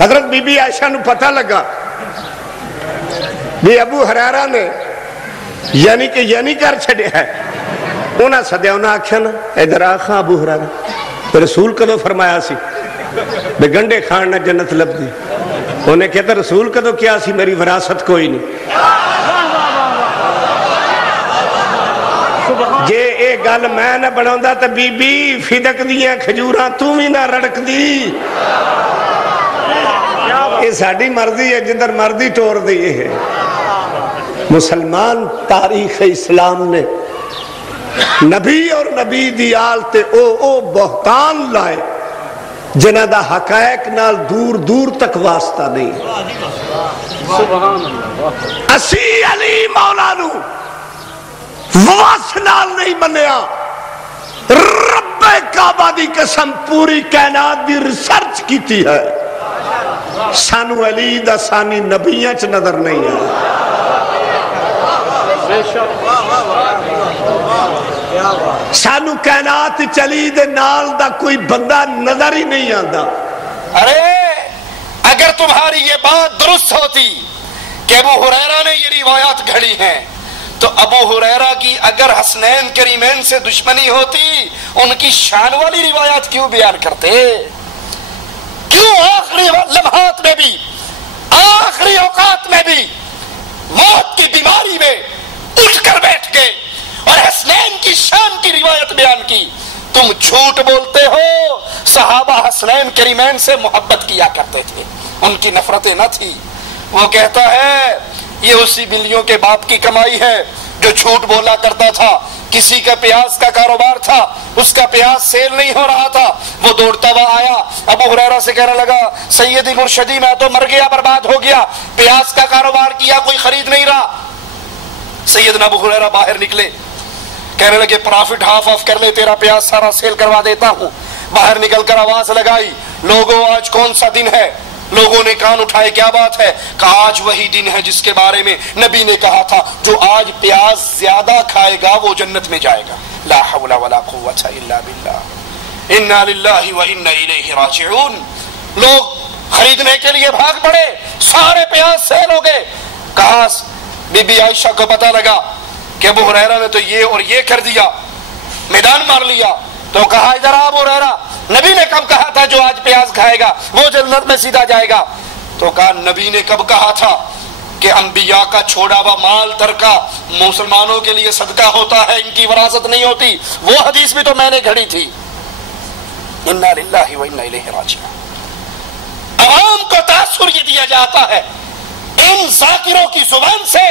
حضرت be be عائشہ نو پتہ لگا بھی ابو ہریرہ نے یعنی کر چھڑے ہے، انہاں سدیا انہاں آکھیا نا ادھر آخا ابو ہریرہ رسول کدو فرمایا سی بے گنڈے کھان نہ جنت لب دی، انہیں کہتا رسول کدو کیا سی میری وراثت کوئی نہیں، جے اے گل میں نہ بناوندا تے بی بی فدق دیاں کھجوراں تو بھی نہ رڑک دی، یہ ساڑی مرضی ہے جدھر مرضی ٹور دی ہے۔ مسلمان تاریخ اسلام نے نبی اور نبی دی آل تے او بہتان لائے جنہ دا حقائق نال دور دور تک واسطہ نہیں، اسی علی مولا نو واسنال نہیں منیا، رب کعبہ دی قسم پوری کائنات دی ریسرچ کیتی ہے، سانو علی دا ثانی نبیاں چ نظر نہیں ہے، سانو کائنات چلی دے نال دا کوئی بندہ نظر ہی نہیں آندا۔ ارے اگر تمہاری یہ بات درست ہوتی کہ ابو ہریرہ نے یہ روایات گھڑی ہیں تو ابو ہریرہ کی اگر حسنین کریمین سے دشمنی ہوتی ان کی شان والی روایات کیوں بیان کرتے؟ کیوں آخری لمحات میں بھی، آخری اوقات میں بھی موت کی بیماری میں اٹھ کر بیٹھ گئے اور حسنین کی شان کی روایت بیان کی؟ تم جھوٹ بولتے ہو، صحابہ حسنین کریمین سے محبت کیا کرتے تھے، ان کی نفرتیں نہ تھی۔ وہ کہتا ہے یہ اسی بلیوں کے باپ کی کمائی ہے جو جھوٹ بولا کرتا تھا، کسی کا پیاز کا کاروبار تھا، اس کا پیاز سیل نہیں ہو رہا تھا، وہ دوڑتا ہوا آیا ابو ہریرہ سے کہنے لگا سیدی مرشدی میں تو مر گیا، برباد ہو گیا، پیاز کا کاروبار کیا کوئی خرید نہیں رہا۔ سیدنا ابو ہریرہ باہر نکلے، کہنے لگے پرافٹ ہاف آف کر لے، تیرا پیاز سارا سیل کروا دیتا ہوں۔ باہر نکل کر آواز لگائی لوگوں آج کون سا دن ہے؟ لوگوں نے کان اٹھائے کیا بات ہے؟ کہا آج وہی دن ہے جس کے بارے میں نبی نے کہا تھا جو آج پیاز زیادہ کھائے گا وہ جنت میں جائے گا۔ لا حول ولا قوة الا باللہ، انا للہ و انا الیہ راجعون۔ لوگ خریدنے کے لیے بھاگ پڑے، سارے پیاز سیل ہو گئے۔ کہا بی بی عائشہ کو پتہ لگا کہ ابو ہریرہ نے تو یہ اور یہ کر دیا، میدان مار لیا، تو کہا ادھر آ ابو ہریرہ، نبی نے کب کہا تھا جو آج پیاز کھائے گا وہ جنت میں سیدھا جائے گا؟ تو کہا نبی نے کب کہا تھا کہ انبیاء کا چھوڑا ہوا مال ترکہ مسلمانوں کے لیے صدقہ ہوتا ہے، ان کی وراثت نہیں ہوتی؟ وہ حدیث بھی تو میں نے گھڑی تھی۔ انا للہ و انا الیہ راجعون۔ عوام کو تاثر یہ دیا جاتا ہے ان ذاکروں کی زبان سے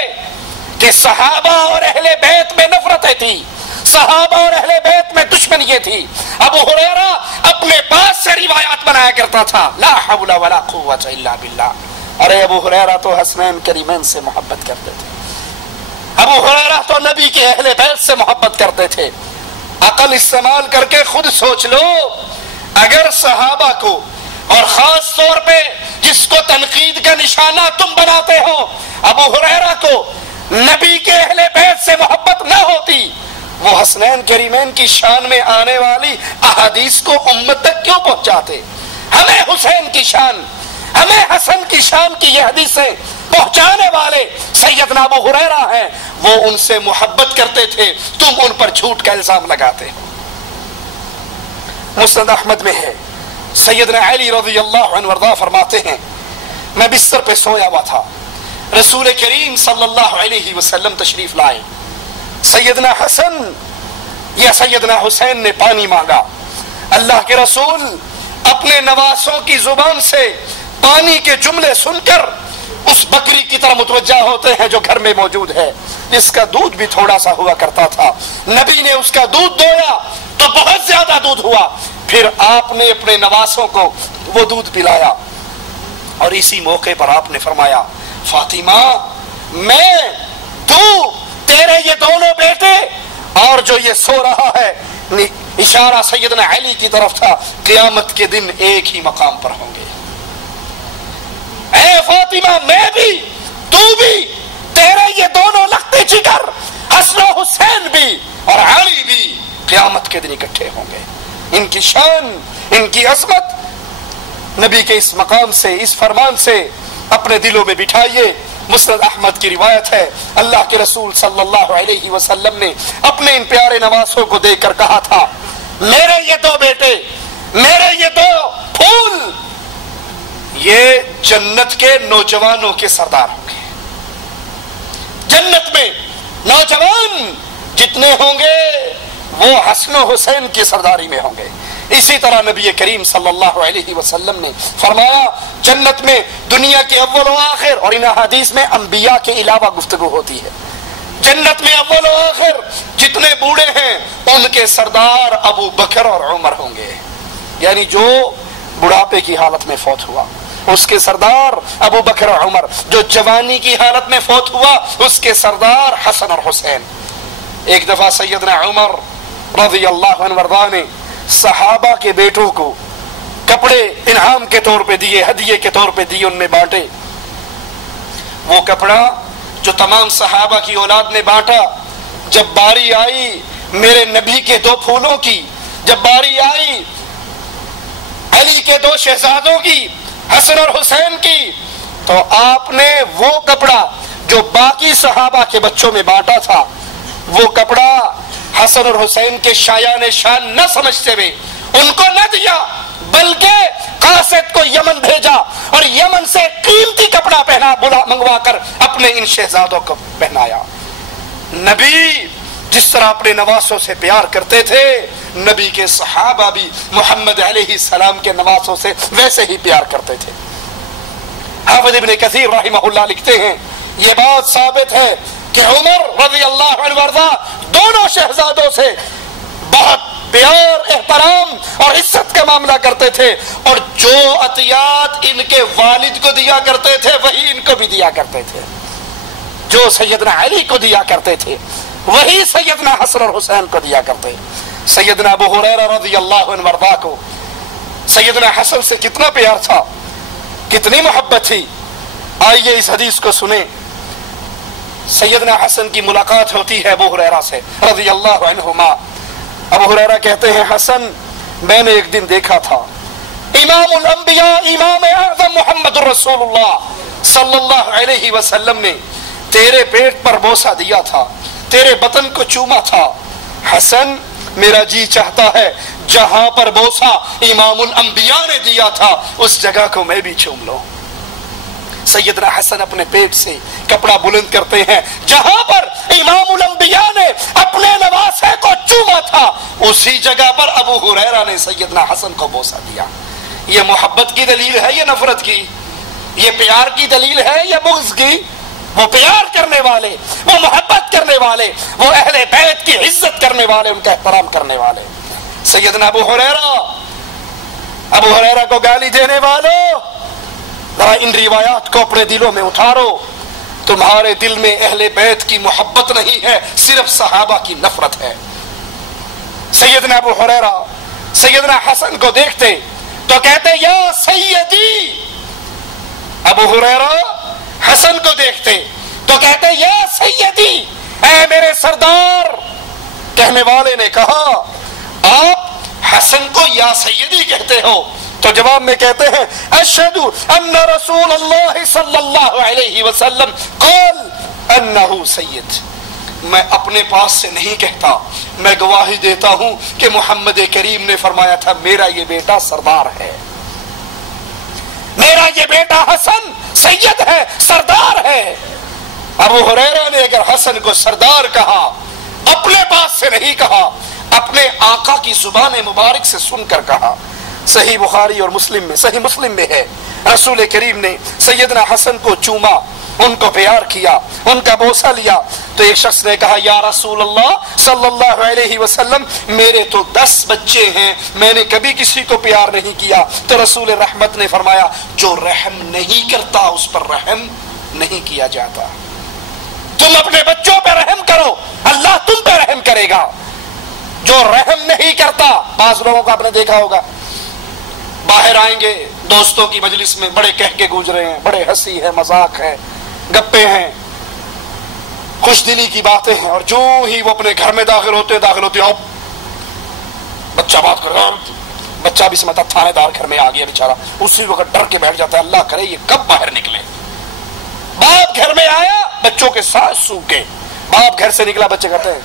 کہ صحابہ اور اہل بیت میں نفرتیں تھی، صحابہ اور اہل بیت میں دشمنی تھی۔ ابو ہریرہ اپنے پاس سے روایات بنایا کرتا تھا، لا حول ولا قوة الا باللہ۔ ارے ابو ہریرہ تو حسنین کریمین سے محبت کرتے تھے، ابو ہریرہ تو نبی کے اہل بیت سے محبت کرتے تھے۔ عقل استعمال کر کے خود سوچ لو، اگر صحابہ کو اور خاص طور پہ جس کو تنقید کا نشانہ تم بناتے ہو ابو ہریرہ کو نبی کے اہل بیت سے محبت نہ ہوتی، وہ حسنین کریمین کی شان میں آنے والی احادیث کو امت تک کیوں پہنچاتے؟ ہمیں حسین کی شان، ہمیں حسن کی شان کی یہ حدیثیں پہنچانے والے سیدنا ابو ہریرہ ہیں، وہ ان سے محبت کرتے تھے، تم ان پر جھوٹ کا الزام لگاتے ہو۔ مسند احمد میں ہے، سیدنا علی رضی اللہ عنہ وارضاہ فرماتے ہیں میں بستر پہ سویا ہوا تھا، رسول کریم صلی اللہ علیہ وسلم تشریف لائے، سیدنا حسن یا سیدنا حسین نے پانی مانگا، اللہ کے رسول اپنے نواسوں کی زبان سے پانی کے جملے سن کر اس بکری کی طرح متوجہ ہوتے ہیں جو گھر میں موجود ہے، جس کا دودھ بھی تھوڑا سا ہوا کرتا تھا۔ نبی نے اس کا دودھ دویا تو بہت زیادہ دودھ ہوا، پھر آپ نے اپنے نواسوں کو وہ دودھ پلایا، اور اسی موقع پر آپ نے فرمایا فاطمہ میں، تو، تیرے یہ دونوں بیٹے اور جو یہ سو رہا ہے، اشارہ سیدنا علی کی طرف تھا، قیامت کے دن ایک ہی مقام پر ہوں گے۔ اے فاطمہ میں بھی، تو بھی، تیرے یہ دونوں لختے جگر حسن و حسین بھی اور علی بھی قیامت کے دن اکٹھے ہوں گے۔ ان کی شان، ان کی عظمت نبی کے اس مقام سے، اس فرمان سے اپنے دلوں میں بٹھائیے۔ مسند احمد کی روایت ہے، اللہ کے رسول صلی اللہ علیہ وسلم نے اپنے ان پیارے نواسوں کو دیکھ کر کہا تھا، میرے یہ دو بیٹے، میرے یہ دو پھول، یہ جنت کے نوجوانوں کے سردار ہوں گے۔ جنت میں نوجوان جتنے ہوں گے وہ حسن و حسین کی سرداری میں ہوں گے۔ اسی طرح نبی کریم صلی اللہ علیہ وسلم نے فرمایا، جنت میں دنیا کے اول و آخر، اور ان حدیث میں انبیاء کے علاوہ گفتگو ہوتی ہے، جنت میں اول و آخر جتنے بوڑھے ہیں ان کے سردار ابو بکر اور عمر ہوں گے، یعنی جو بڑھاپے کی حالت میں فوت ہوا اس کے سردار ابو بکر اور عمر، جو جوانی کی حالت میں فوت ہوا اس کے سردار حسن اور حسین۔ ایک دفعہ سیدنا عمر رضی اللہ عنہ وارضاہ نے صحابہ کے بیٹوں کو کپڑے انعام کے طور پہ دیے، ہدیے کے طور پہ دیے، ان میں بانٹے۔ وہ کپڑا جو تمام صحابہ کی اولاد نے بانٹا، جب باری آئی میرے نبی کے دو پھولوں کی، جب باری آئی علی کے دو شہزادوں کی، حسن اور حسین کی، تو آپ نے وہ کپڑا جو باقی صحابہ کے بچوں میں بانٹا تھا، وہ کپڑا حسن اور حسین کے شایان شان نہ سمجھتے ہوئے ان کو نہ دیا، بلکہ قاصد کو یمن بھیجا اور یمن سے قیمتی کپڑا پہنا منگوا کر اپنے ان شہزادوں کو پہنایا۔ نبی جس طرح اپنے نواسوں سے پیار کرتے تھے، نبی کے صحابہ بھی محمد علیہ السلام کے نواسوں سے ویسے ہی پیار کرتے تھے۔ حافظ ابن کثیر رحمہ اللہ لکھتے ہیں، یہ بات ثابت ہے کہ عمر رضی اللہ عنہ وارضاہ دونوں شہزادوں سے بہت پیار، احترام اور عزت کا معاملہ کرتے تھے، اور جو عطیات ان کے والد کو دیا کرتے تھے وہی ان کو بھی دیا کرتے تھے۔ جو سیدنا علی کو دیا کرتے تھے وہی سیدنا حسن اور حسین کو دیا کرتے۔ سیدنا ابو ہریرہ رضی اللہ عنہ وارضاہ کو سیدنا حسن سے کتنا پیار تھا، کتنی محبت تھی۔ آئیے اس حدیث کو سنیں۔ سیدنا حسن کی ملاقات ہوتی ہے ابو ہریرہ سے رضی اللہ عنہما۔ ابو ہریرہ کہتے ہیں، حسن میں نے ایک دن دیکھا تھا امام الانبیاء، امام اعظم محمد رسول اللہ صلی اللہ علیہ وسلم نے تیرے پیٹ پر بوسہ دیا تھا، تیرے بطن کو چوما تھا۔ حسن میرا جی چاہتا ہے جہاں پر بوسہ امام الانبیاء نے دیا تھا اس جگہ کو میں بھی چوم لوں۔ سیدنا حسن اپنے پیٹ سے کپڑا بلند کرتے ہیں، جہاں پر امام الانبیاء نے اپنے نواسے کو چوما تھا اسی جگہ پر ابو ہریرہ نے سیدنا حسن کو بوسہ دیا۔ یہ محبت کی دلیل ہے، یہ نفرت کی؟ یہ پیار کی دلیل ہے یا بغض کی؟ وہ پیار کرنے والے، وہ محبت کرنے والے، وہ اہل بیت کی عزت کرنے والے، ان کا احترام کرنے والے۔ سیدنا ابو ہریرہ کو گالی دینے والوں، ذرا ان روایات کو اپنے دلوں میں اتارو۔ تمہارے دل میں اہل بیت کی محبت نہیں ہے، صرف صحابہ کی نفرت ہے۔ سیدنا ابو ہریرہ سیدنا حسن کو دیکھتے تو کہتے یا سیدی، ابو ہریرہ حسن کو دیکھتے تو کہتے یا سیدی، اے میرے سردار۔ کہنے والے نے کہا آپ حسن کو یا سیدی کہتے ہو؟ تو جواب میں کہتے ہیں اشہد ان رسول اللہ صلی اللہ علیہ وسلم قال انہ سید۔ میں اپنے پاس سے نہیں کہتا، میں گواہی دیتا ہوں کہ محمد کریم نے فرمایا تھا میرا یہ بیٹا سردار ہے، میرا یہ بیٹا حسن سید ہے، سردار ہے۔ ابو ہریرہ نے اگر حسن کو سردار کہا، اپنے پاس سے نہیں کہا، اپنے آقا کی زبان مبارک سے سن کر کہا۔ صحیح بخاری اور مسلم میں، صحیح مسلم میں ہے، رسول کریم نے سیدنا حسن کو چوما، ان کو پیار کیا، ان کا بوسہ لیا۔ تو ایک شخص نے کہا یا رسول اللہ صلی اللہ علیہ وسلم، میرے تو 10 بچے ہیں، میں نے کبھی کسی کو پیار نہیں کیا۔ تو رسول رحمت نے فرمایا جو رحم نہیں کرتا اس پر رحم نہیں کیا جاتا۔ تم اپنے بچوں پہ رحم کرو، اللہ تم پہ رحم کرے گا۔ جو رحم نہیں کرتا، بعض لوگوں کو آپ نے دیکھا ہوگا باہر آئیں گے دوستوں کی مجلس میں، بڑے کہہ کے گونج رہے ہیں، بڑے ہنسی ہے، مذاق ہے، گپے ہیں، خوش دلی کی باتیں ہیں، اور جو ہی وہ اپنے گھر میں داخل ہوتے اب بچہ بات کر رہا بچہ بھی سمجھتا تھانے دار گھر میں آ گیا بیچارہ، اسی وقت ڈر کے بیٹھ جاتا ہے اللہ کرے یہ کب باہر نکلے۔ باپ گھر میں آیا، بچوں کے ساتھ سوکھ گئے، باپ گھر سے نکلا، بچے کہتے ہیں